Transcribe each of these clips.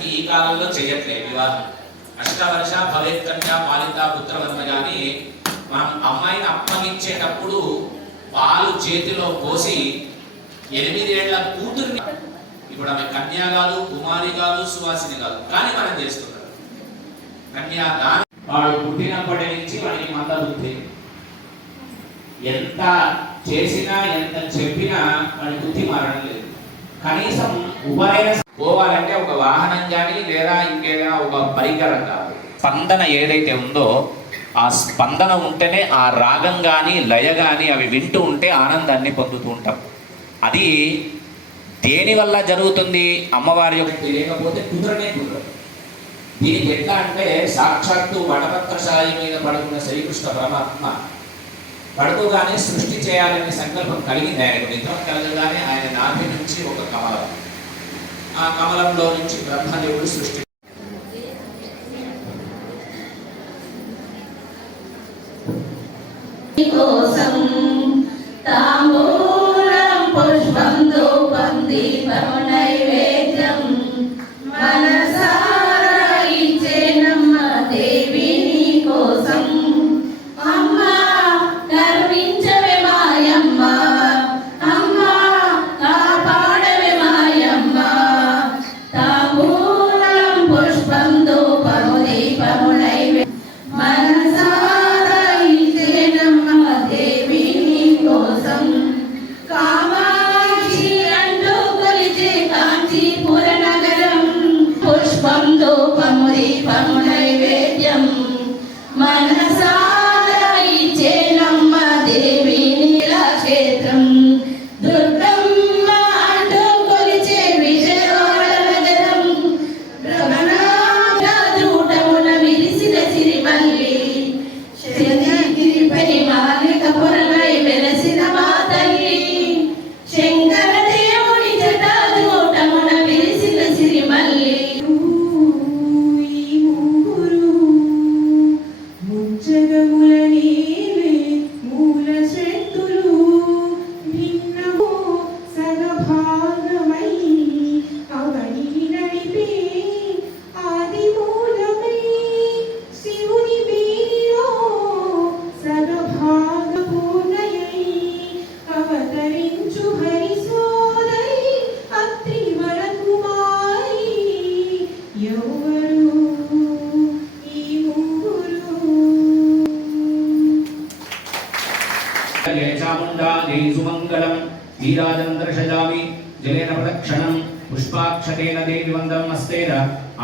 ప్రస్తుతానికి ఈ కాలంలో చేయట్లేదు వివాహం. అష్టవర్ష భవేత్ కన్యా పాలిత పుత్రవర్మ గాని మనం అమ్మాయిని అప్పగించేటప్పుడు పాలు చేతిలో పోసి 8 ఏళ్ల కూతుర్ని, ఇప్పుడు ఆమె కన్యా కాదు, కుమారి కాదు, సువాసిని కాదు, కానీ మనం చేస్తున్నాం కన్యాదానం. వాడు పుట్టినప్పటి నుంచి వాడికి మందబుద్ధి, ఎంత చేసినా ఎంత చెప్పినా వాడి బుద్ధి మారడం లేదు. కనీసం ఉపనయన పోవాలంటే ఒక వాహనం కానీ లేదా ఇంకేదైనా ఒక పరికరం కాదు. స్పందన ఏదైతే ఉందో ఆ స్పందన ఉంటేనే ఆ రాగం కానీ లయ కానీ అవి వింటూ ఉంటే ఆనందాన్ని పొందుతూ ఉంటాం. అది దేని వల్ల జరుగుతుంది? అమ్మవారి యొక్క లేకపోతే కుదరనే కుదరదు. దీనికి ఎట్లా అంటే సాక్షాత్తు వటపత్రశాయి మీద పడుకున్న శ్రీకృష్ణ పరమాత్మ పడుకోగానే సృష్టి చేయాలనే సంకల్పం కలిగింది ఆయనకు. నిద్రం కలగగానే ఆయన నాభి నుంచి ఒక కమలం, ఆ కమలంలో నుంచి బ్రహ్మదేవుడు సృష్టి కోసం తాంబూలం పుష్పం ధూపం దీపం నైవేద్యం మనసారా ఇచ్చేనమ్మ దేవి నీ కోసం. అమ్మా కరుణించవే మాయమ్మ, అమ్మా కాపాడవే మాయమ్మ. తాంబూలం పుష్పం ధూపం దీపం నైవేద్యం మనసారా ఇచ్చేనమ్మ దేవి నీ కోసం. కామాక్షి అంటూ కొలిచే కాంచీపుర నగరం పుష్పం ధూపం దీపం నైవేద్యం మనసారా ఇచ్చేనమ్మ దేవి నీలా క్షేత్రం. దుర్గమ్మ అంటూ కొలిచే విజయవాడ నగరం రమణూటమున విరిసిన సిరిమల్లి శనిగిరిపై మాలికపురమై వెలసిన మా తల్లి. శంకర దేవుడి జటాజూటమున విరిసిన సిరిమల్లి. ముచ్చగముల నీవే మూల శక్తులు భిన్నము సగభాగమై అవని నడిపే ఆది మూలమై శివుని వీరిలో సగభాగ పూర్ణయై అవతరించు హరి సోదరి అత్రివర కుమారి. ఎవరు ఈ ముగ్గురు? చాముండా జై సుమంగళం వీరాజంద్రషజామి జలేన ప్రదక్షణం పుష్పాక్షతేన దేవి వందనం హస్తేన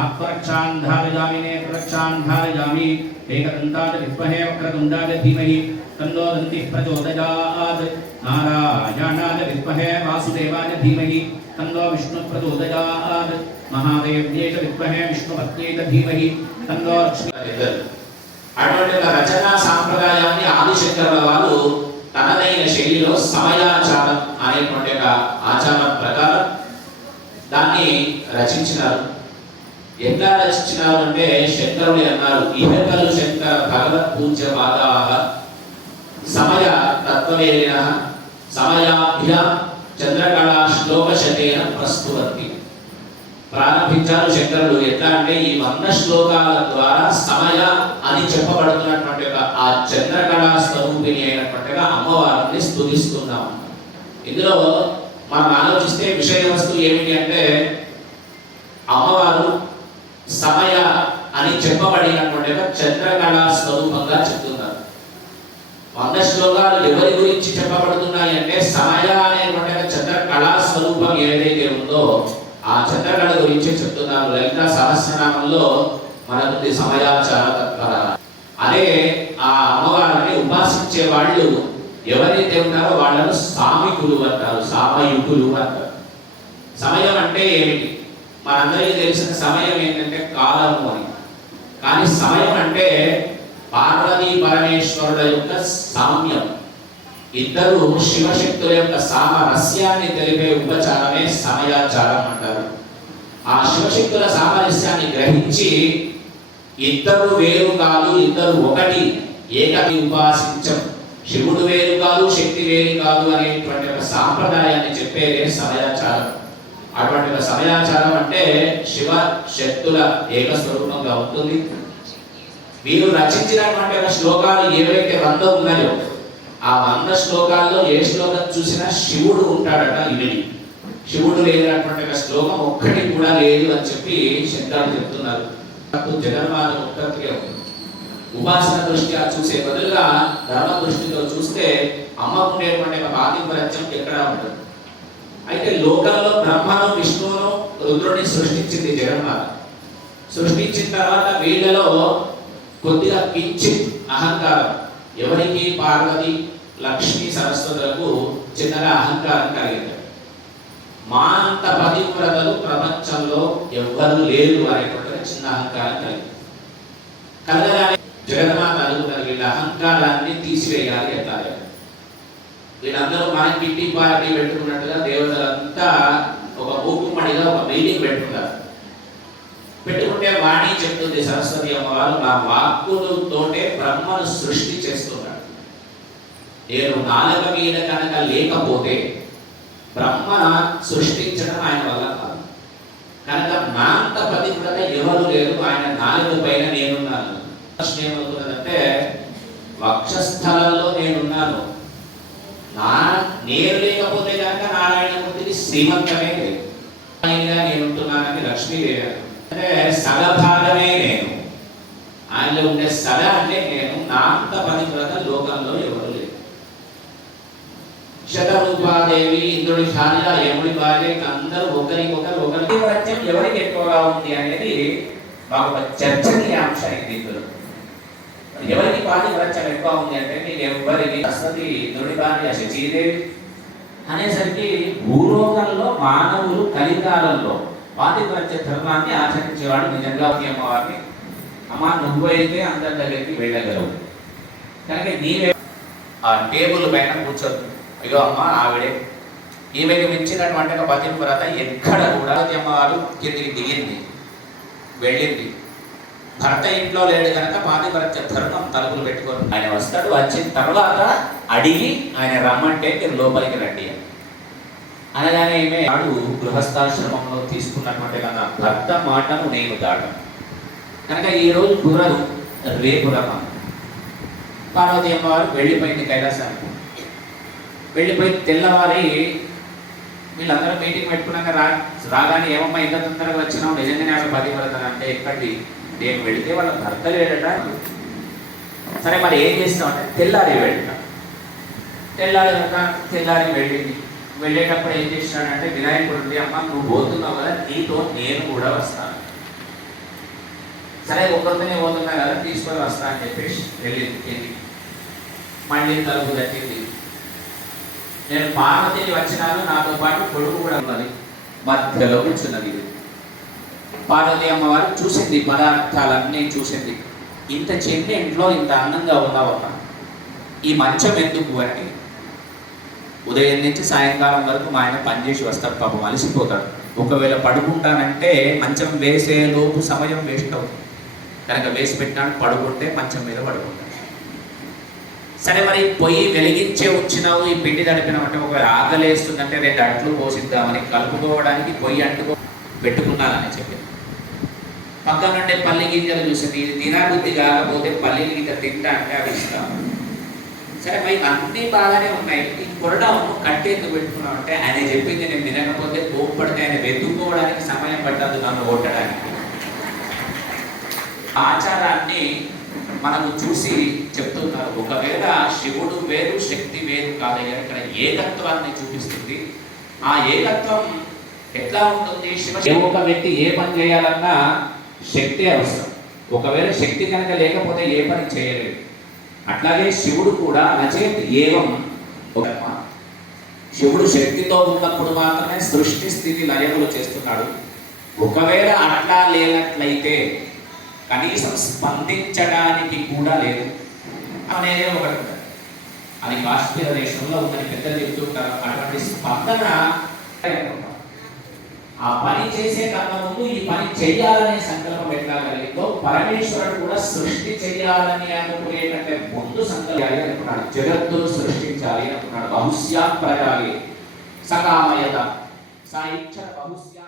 ఆత్మరక్షాంధారయామి ప్రదక్షాంధారయామి. ఏకదంతాయ విద్మహే వక్రతుండాయ ధీమహి తన్నో దంతిః ప్రచోదయాత్. నారాయణాయ విద్మహే వాసుదేవాయ ధీమహి తన్నో విష్ణుః ప్రచోదయాత్. మహాదేవ్యేయ విద్మహే విష్ణుపత్న్యై ధీమహి తన్నో లక్ష్మీ. అటువంటి రచనా సాంప్రదాయాన్ని ఆదిశంకరుల వారు తనదైన శైలిలో సమయాచారం అనేటువంటి ఒక ఆచారం ప్రకారం దాన్ని రచించినారు. ఎట్లా రచించినారు అంటే శంకరుడు అన్నారు, ఇహకలు శంకర భగవత్ పూజ్య పాదాః సమయ తత్వవేదిన సమయాభ్యాం చంద్రకళా శ్లోకశతేన ప్రస్తుతంతి. ప్రారంభించారు శంకరుడు. ఎట్లా అంటే ఈ 100 శ్లోకాల ద్వారా సమయ అని చెప్పబడుతున్నటువంటి ఆ చంద్రకళా స్వరూపిణి అయినటువంటి అమ్మవారిని స్తుతిస్తున్నాం. ఇందులో మనం ఆలోచిస్తే విషయ వస్తువు ఏమిటి అంటే అమ్మవారు సమయ అని చెప్పబడినటువంటి చంద్రకళా స్వరూపంగా చెప్తున్నారు. 100 శ్లోకాలు ఎవరి గురించి చెప్పబడుతున్నాయి అంటే సమయ అనేటువంటి చంద్రకళా స్వరూపం ఏదైతే ఉందో ఆ చంద్రకళ గురించి చెప్తున్నారు. లలిత సహస్రనామంలో మనకు సమయాచార తత్పర. అదే ఆ అమ్మవారిని ఉపాసించే వాళ్ళు ఎవరైతే ఉన్నారో వాళ్ళను సామికులు అంటారు, సామయుకులు అంటారు. సమయం అంటే ఏమిటి? మనందరికీ తెలిసిన సమయం ఏంటంటే కాలము అని. కానీ సమయం అంటే పార్వతీ పరమేశ్వరుల యొక్క సామ్యం, ఇద్దరు శివశక్తుల యొక్క సామరస్యాన్ని తెలిపే ఉపచారమే సమయాచారం అంటారు. ఆ శివశక్తుల సామరస్యాన్ని గ్రహించి ఇద్దరు వేరు కాదు, ఇద్దరు ఒకటి, ఏకటి ఉపాసించం, శివుడు వేరు కాదు శక్తి వేరు కాదు అనేటువంటి ఒక సాంప్రదాయాన్ని చెప్పేదే సమయాచారం. అటువంటి ఒక సమయాచారం అంటే శివ శక్తుల ఏకస్వరూపంగా ఉంటుంది. వీరు రచించినటువంటి ఒక శ్లోకాలు ఏవైతే 100 ఉన్నాయో ఆ 100 శ్లోకాల్లో ఏ శ్లోకం చూసినా శివుడు ఉంటాడట. ఇవి శివుడు లేనటువంటి ఒక శ్లోకం ఒక్కటి కూడా లేదు అని చెప్పి శంకరులు చెప్తున్నారు. జగన్మాత ఒక్కటిగా ఉపాసన దృష్ట్యా చూసే బదులుగా ధర్మ దృష్టితో చూస్తే అమ్మకు ఉండేటువంటి ఒక ఆదిపత్యం ఎక్కడా ఉంటుంది. అయితే లోకంలో బ్రహ్మను విష్ణువును రుద్రుడిని సృష్టించింది జగన్మాత. సృష్టించిన తర్వాత వీళ్ళలో కొద్దిగా కించిత్ అహంకారం, ఎవరికి పార్వతి లక్ష్మీ సరస్వతులకు చిన్నగా అహంకారం కలిగింది. మా అంత పతివ్రతలు ప్రపంచంలో ఎవ్వరూ లేరు అనేటువంటి చిన్న అహంకారం కలిగింది. కలగానే జగన్మాత అనుకున్నారు వీళ్ళ అహంకారాన్ని తీసివేయాలి ఎట్లా. వీళ్ళందరూ మనకి కిట్టి పార్టీ పెట్టుకున్నట్టుగా దేవతలంతా ఒక మూకుమ్మడిగా ఒక మీటింగ్ పెట్టుకున్నారు. పెట్టుకుంటే వాణి చెప్తుంది సరస్వతి అమ్మవారు, నా వాక్కులతోటే బ్రహ్మను సృష్టి చేస్తున్నాడు. నేను నాలుక మీద కనుక లేకపోతే బ్రహ్మ సృష్టించడం ఆయన వల్ల కాదు. కనుక నా అంత పతివ్రత ఎవరు లేరు, ఆయన నాలుగు పైన నేనున్నాను. ఏమవుతున్నదంటే వక్షస్థలంలో నేనున్నాను. నేను లేకపోతే కనుక నారాయణమూర్తికి శ్రీమంతమే లేదు. నేనుంటున్నానని లక్ష్మీదేవి అంటే సగభాగమే నేను. ఆయనలో ఉండే సగ అంటే నేను. నా అంత పతివ్రత లోకంలో ఎవరు లేదు. శతరూపాదేవి, ఇంద్రుడి భార్య, యముడి భార్య, అందరూ ఒకరికొకరు వృత్యం ఎవరికి ఎక్కువగా ఉంది అనేది మాకు ఒక చర్చనీయాంశం అయింది. ఇందులో ఎవరికి పాతివ్రత్యం ఎక్కువ ఉంది అంటే నీకు ఎవరికి సరస్వతి, ఇంద్రుడి భార్య శచీదేవి అనేసరికి భూలోకంలో మానవులు కలికాలంలో పాతివ్రత్య ధర్మాన్ని ఆచరించేవాడు నిజంగా అమ్మవారిని అమ్మ నువ్వు అయితే అందరి దగ్గరికి వెళ్ళగలవు. కనుక నీవే ఆ టేబుల్ పైన కూర్చోదు. అయ్యో అమ్మ ఆవిడే. ఈమెకి మించినటువంటి ఒక పతివ్రత ఎక్కడ కూడా అమ్మవారు కిందికి దిగింది, వెళ్ళింది. భర్త ఇంట్లో లేడు కనుక పాతివ్రత్య ధర్మం తలుపులు పెట్టుకొని ఆయన వస్తాడు. వచ్చిన తర్వాత అడిగి ఆయన రమ్మంటే మీరు లోపలికి రండి అనగానే ఈమె వాడు గృహస్థాశ్రమంలో తీసుకున్నటువంటి కదా భర్త మాటను నేను దాటను. కనుక ఈరోజు కురదు, రేపు రమ్మ. పార్వతి అమ్మవారు వెళ్ళిపోయింది కైలాసానికి. వెళ్ళిపోయి తెల్లవారి వీళ్ళందరూ మీటింగ్ పెట్టుకున్నాక రాగానే ఏమమ్మా ఇంత తొందరగా వచ్చినావు, నిజంగానే ఆవిడ పతివ్రత అంటే ఎక్కడి నేను వెళితే వాళ్ళ భర్త లేడట. సరే మరి ఏం చేస్తామంటే తెల్లారి వెళ్తా. తెల్లారి వెళ్ళింది. వెళ్ళేటప్పుడు ఏం చేసినాడంటే వినాయకుడు అమ్మ నువ్వు పోతున్నావు కదా, నీతో నేను కూడా వస్తాను. సరే ఒక్కరితోనే పోతున్నా కదా తీసుకొని వస్తా అని చెప్పేసి వెళ్ళింది. మళ్ళీ తలుపు తట్టింది. నేను పార్వతికి వచ్చినాను, నాతో పాటు కొడుకు కూడా ఉన్నది. మధ్యలో కూర్చున్నది. పార్వతి అమ్మవారు చూసింది, పదార్థాలన్నీ చూసింది. ఇంత చిన్న ఇంట్లో ఇంత అందంగా ఉన్నావమ్మా, ఈ మంచం ఎందుకు అంటే ఉదయం నుంచి సాయంకాలం వరకు మా ఆయన పనిచేసి వస్తాడు, పాపం అలసిపోతాడు. ఒకవేళ పడుకుంటానంటే మంచం వేసే లోపు సమయం వేస్ట్ అవుతుంది. కనుక వేసి పెట్టినాడు, పడుకుంటే మంచం మీద పడుకుంటాడు. సరే మరి పొయ్యి వెలిగించే వచ్చినావు, ఈ పిండి తడిపినావు అంటే ఒకవేళ ఆకలేస్తుందంటే 2 అట్లు పోసిద్దామని కలుపుకోవడానికి పొయ్యి అంటుకో పెట్టుకున్నానని చెప్పి పక్కన నుండి పల్లి గింజలు చూసింది. ఇది తినబుద్ధి కాకపోతే పల్లీలు గింజ తింటా అంటే అవి ఇస్తాము. సరే మరి అన్నీ బాగానే ఉన్నాయి, ఈ కొరడాను కట్టేందుకు పెట్టుకున్నాం అంటే ఆయన చెప్పింది నేను తినకపోతే కోప్పడితే ఆయన వెతుక్కోవడానికి సమయం పట్టదు నన్ను కొట్టడానికి. ఆచారాన్ని మనము చూసి చెప్తున్నారు. ఒకవేళ శివుడు వేరు శక్తి వేరు కాదయ్యా, ఇక్కడ ఏకత్వాన్ని చూపిస్తుంది. ఆ ఏకత్వం ఎట్లా ఉంటుంది? ఒక వ్యక్తి ఏ పని చేయాలన్నా శక్తి అవసరం. ఒకవేళ శక్తి కనుక లేకపోతే ఏ పని చేయలేదు. అట్లాగే శివుడు కూడా రచయిత ఏవం ఒక శివుడు శక్తితో ఉన్నప్పుడు మాత్రమే సృష్టి స్థితి లయములు చేస్తున్నాడు. ఒకవేళ అట్లా లేనట్లయితే కనీసం స్పందించడానికి కూడా లేదు అనేది ఒకటి. అది కాశ్మీర దేశంలో ఉందని పెద్దలు చెప్తుంటారు. అటువంటి స్పందన ఆ పని చేసే కన్నా ముందు ఈ పని చెయ్యాలనే సంకల్పం ఎట్లా కలిగిందో పరమేశ్వరుడు కూడా సృష్టి చెయ్యాలని అనుకునేటంటే ముందు సంకల్పాలి అనుకున్నాడు. జగత్తును సృష్టించాలి అనుకున్నాడు. బహుశ్యా ప్రజాలి సకామయత సా ఇచ్చర బహుస్యా